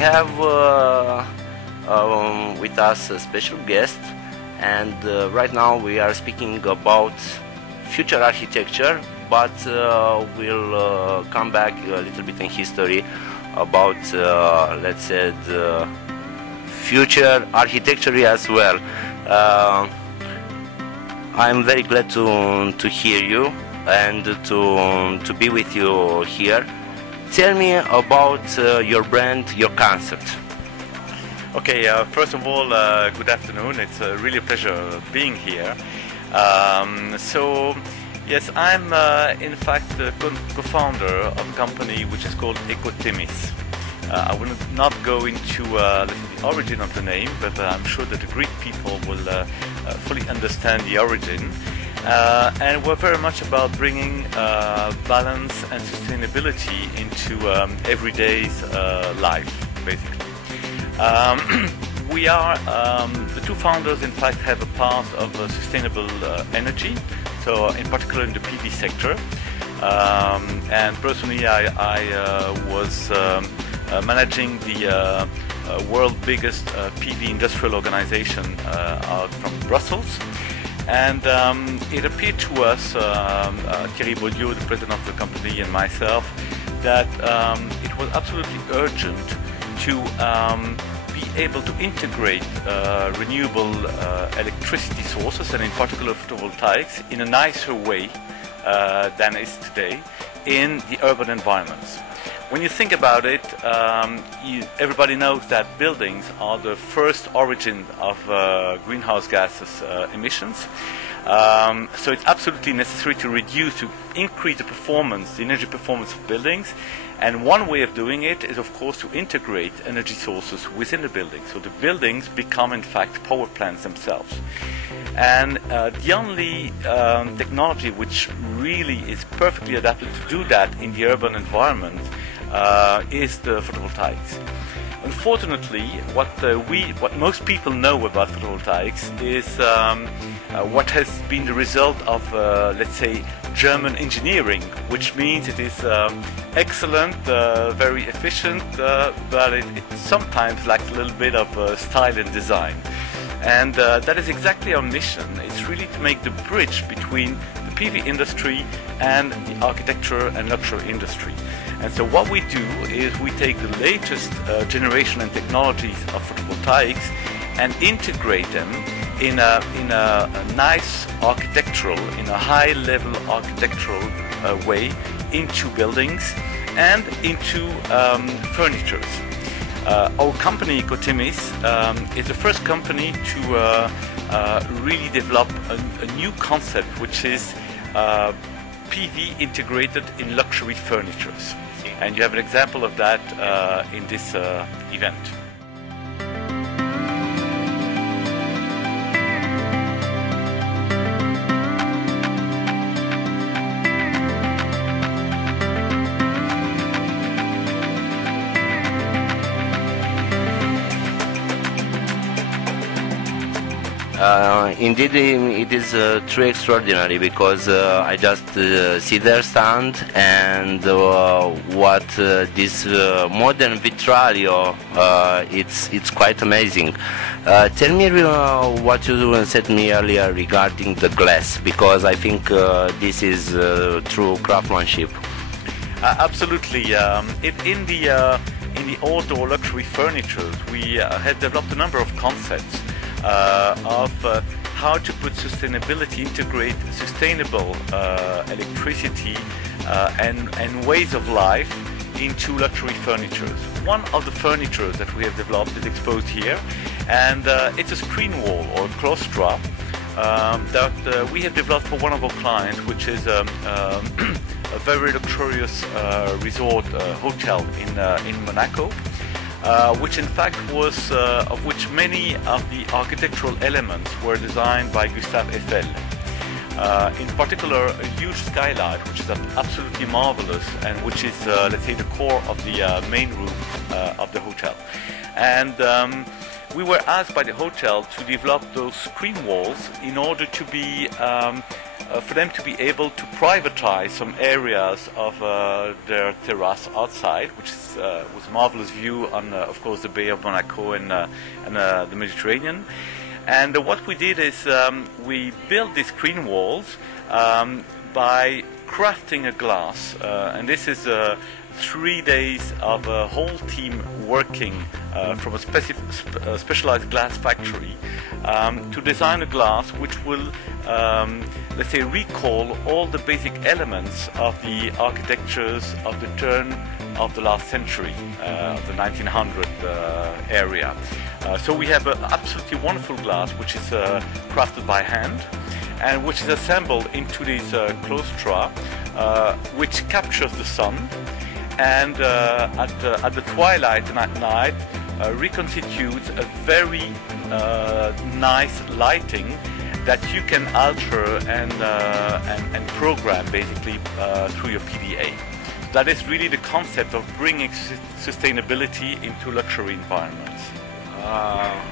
have with us a special guest, and right now we are speaking about future architecture, but we'll come back a little bit in history about, let's say, the future architecture as well. I'm very glad to hear you and to be with you here. Tell me about your brand, your concept. Okay, first of all, good afternoon. It's really a pleasure being here. So, yes, I'm in fact the co-founder of a company which is called Ecotemis. I will not go into the origin of the name, but I'm sure that the Greek people will fully understand the origin. And we're very much about bringing balance and sustainability into everyday's life, basically. We are, the two founders in fact have a path of sustainable energy, so in particular in the PV sector. And personally I was managing the world's biggest PV industrial organization out from Brussels. And it appeared to us, Thierry Baudieu, the president of the company, and myself, that it was absolutely urgent to be able to integrate renewable electricity sources, and in particular photovoltaics, in a nicer way than is today in the urban environments. When you think about it, everybody knows that buildings are the first origin of greenhouse gases emissions. So it's absolutely necessary to increase the performance, the energy performance of buildings. And one way of doing it is, of course, to integrate energy sources within the building. So the buildings become, in fact, power plants themselves. And the only technology which really is perfectly adapted to do that in the urban environment is the photovoltaics. Unfortunately, what most people know about photovoltaics is what has been the result of, let's say, German engineering, which means it is excellent, very efficient, but it sometimes lacks a little bit of style and design. And that is exactly our mission. It's really to make the bridge between the PV industry and the architecture and luxury industry. And so what we do is we take the latest generation and technologies of photovoltaics and integrate them in a nice architectural, in a high-level architectural way into buildings and into furnitures. Our company, Ecotemis, is the first company to really develop a new concept, which is PV integrated in luxury furnitures. And you have an example of that in this event. Indeed, it is truly extraordinary, because I just see their stand and what this modern vitrario, it's quite amazing. Tell me what you said to me earlier regarding the glass, because I think this is true craftsmanship. Absolutely. In the outdoor luxury furniture, we had developed a number of concepts of how to put sustainability, integrate sustainable electricity and ways of life into luxury furniture. One of the furniture that we have developed is exposed here, and it's a screen wall or claustra that we have developed for one of our clients, which is a very luxurious resort hotel in Monaco. Which in fact was, of which many of the architectural elements were designed by Gustave Eiffel. In particular, a huge skylight, which is absolutely marvelous, and which is, let's say, the core of the main room of the hotel. And we were asked by the hotel to develop those screen walls in order to be for them to be able to privatize some areas of their terrace outside, which is, was a marvelous view on, of course, the Bay of Monaco and the Mediterranean. And what we did is we built these screen walls by crafting a glass, and this is 3 days of a whole team working from a specialized glass factory to design a glass which will, let's say, recall all the basic elements of the architectures of the turn of the last century, of the 1900 area. So we have an absolutely wonderful glass which is crafted by hand and which is assembled into these claustra which captures the sun, and at the twilight and at night reconstitutes a very nice lighting that you can alter and program basically through your PDA. That is really the concept of bringing sustainability into luxury environments.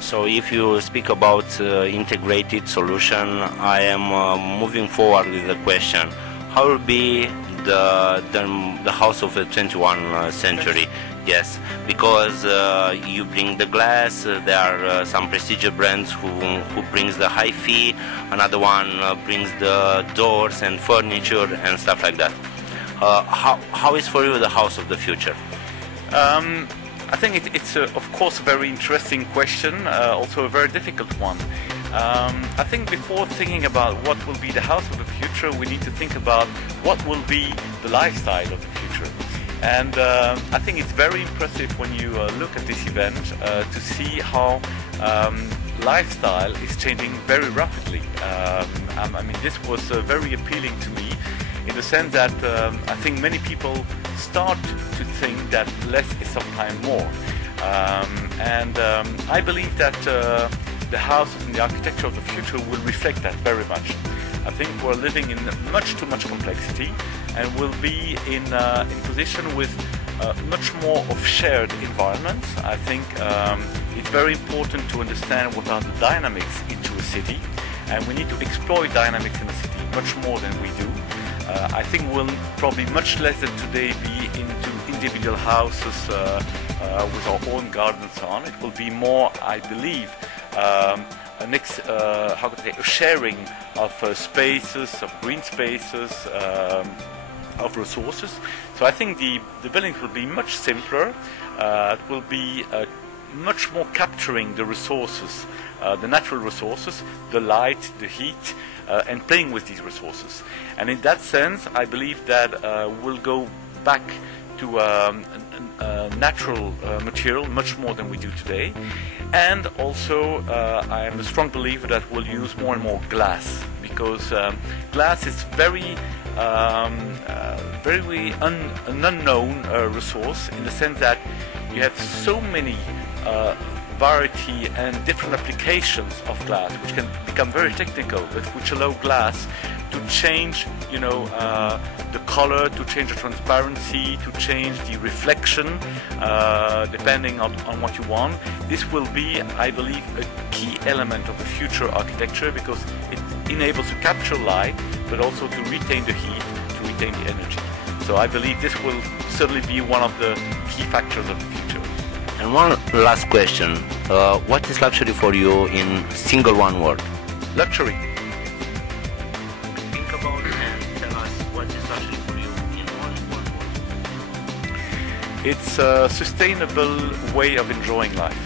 So if you speak about integrated solution, I am moving forward with the question: how will be the house of the 21st century? Yes, because you bring the glass, there are some prestigious brands who brings the hi-fi, another one brings the doors and furniture and stuff like that. How is for you the house of the future? I think it's of course a very interesting question, also a very difficult one. I think before thinking about what will be the house of the future, we need to think about what will be the lifestyle of the future. And I think it's very impressive when you look at this event to see how lifestyle is changing very rapidly. I mean, this was very appealing to me in the sense that I think many people start to think that less is sometimes more. I believe that the houses and the architecture of the future will reflect that very much. I think we're living in much too much complexity, and will be in position with much more of shared environments. I think it's very important to understand what are the dynamics into a city, and we need to exploit dynamics in the city much more than we do. I think we'll probably much less than today be into individual houses with our own gardens and so on. It will be more, I believe, a sharing of spaces, of green spaces, of resources. So I think the buildings will be much simpler. It will be much more capturing the resources, the natural resources, the light, the heat, and playing with these resources. And in that sense, I believe that we'll go back to natural material much more than we do today. And also, I am a strong believer that we'll use more and more glass, because glass is very an unknown resource, in the sense that you have so many variety and different applications of glass, which can become very technical, but which allow glass to change, the color, to change the transparency, to change the reflection, depending on what you want. This will be, I believe, a key element of the future architecture, because it enables to capture light, but also to retain the heat, to retain the energy. So I believe this will certainly be one of the key factors of the future. And one last question: what is luxury for you in single one word? Luxury. Think about it and tell us what is luxury for you in one word. It's a sustainable way of enjoying life.